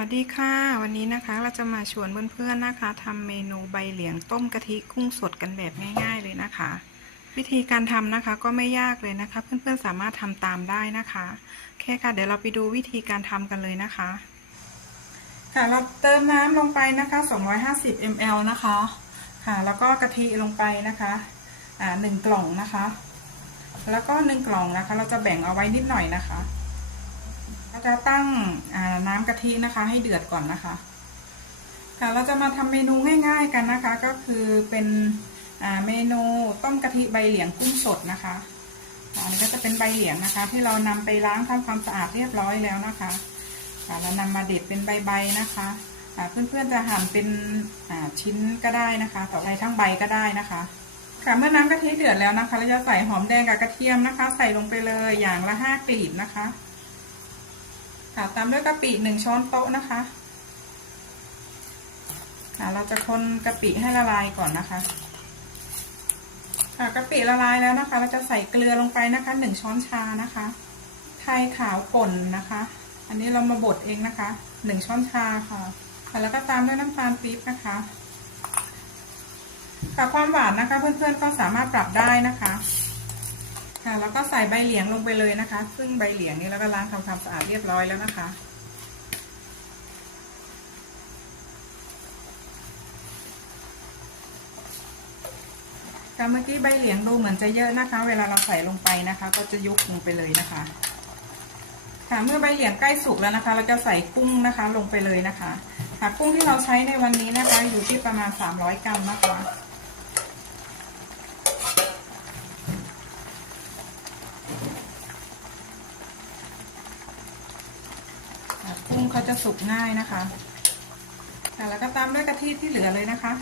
วัสดีค่ะ วันนี้นะคะเราจะมาชวนเพื่อนๆนะคะทำเมนูใบเหลียงต้มกะทิกุ้งสดกันแบบง่าย ๆ เลยนะคะ วิธีการทำนะคะก็ไม่ยากเลยนะคะ เพื่อนๆสามารถทำตามได้นะคะโอเคค่ะ เดี๋ยวเราไปดูวิธีการทำกันเลยนะคะ ค่ะเราเติมน้ำลงไปนะคะ 250 ml นะคะค่ะ แล้วก็กะทิลงไปนะคะอ่าหนึ่งกล่องนะคะ แล้วก็หนึ่งกล่องนะคะ เราจะแบ่งเอาไว้นิดหน่อยนะคะ จะตั้งน้ำกะทินะคะ ให้เดือดก่อนนะคะค่ะเราจะมาทำเมนูง่ายๆกันนะคะ ก็คือเป็นเมนูต้มกะทิใบเหลียงกุ้งสดนะคะอันนี้ก็จะเป็นใบเหลียงนะคะ ที่เรานำไปล้างทำความสะอาดเรียบร้อยแล้วนะคะค่ะเรานำมาเด็ดเป็นใบๆนะคะเพื่อนๆจะหั่นเป็นชิ้นก็ได้นะคะ ต่อไปทั้งใบก็ได้นะคะค่ะเมื่อน้ำกะทิเดือดแล้วนะคะ เราจะใส่หอมแดงกับกระเทียมนะคะ ใส่ลงไปเลยอย่างละห้ากลีบนะคะ ค่ะตามด้วยกะปิหนึ่งช้อนโต๊ะนะคะค่ะเราจะคนกะปิให้ละลายก่อนนะคะค่ะกะปิละลายแล้วนะคะ เราจะใส่เกลือลงไปนะคะหนึ่งช้อนชานะคะไทยขาวป่นนะคะ อันนี้เรามาบดเองนะคะหนึ่งช้อนชาค่ะค่ะแล้วก็ตามด้วยน้ำตาลปี๊บนะคะค่ะความหวานนะคะเพื่อนๆก็สามารถปรับได้นะคะ ค่ะ แล้วก็ใส่ใบเหลียงลงไปเลยนะคะ ซึ่งใบเหลียงนี้เราก็ล้างทำความสะอาดเรียบร้อยแล้วนะคะ ค่ะเมื่อกี้ใบเหลียงดูเหมือนจะเยอะนะคะ เวลาเราใส่ลงไปนะคะ ก็จะยุบลงไปเลยนะคะ ค่ะเมื่อใบเหลียงใกล้สุกแล้วนะคะ เราจะใส่กุ้งนะคะลงไปเลยนะคะ ค่ะกุ้งที่เราใช้ในวันนี้นะคะ อยู่ที่ประมาณ 300 กรัมนะคะ กุ้งเขาจะสุกง่ายนะคะค่แล้วก็ตามด้วยกะทิที่เหลือเลยนะคะ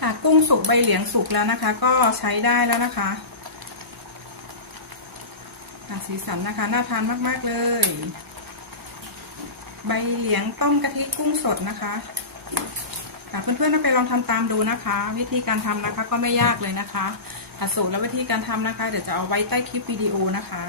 ค่ะกุ้งสุกใบเหลียงสุกแล้วนะคะ ก็ใช้ได้แล้วนะคะสีสันนะคะ น่าทานมาก ๆ เลย ใบเหลียงต้มกะทิกุ้งสดนะคะ ค่ะเพื่อนๆไปลองทำตามดูนะคะ วิธีการทำนะคะก็ไม่ยากเลยนะคะสูตรและวิธีการทำนะคะ เดี๋ยวจะเอาไว้ใต้คลิปวิดีโอนะคะ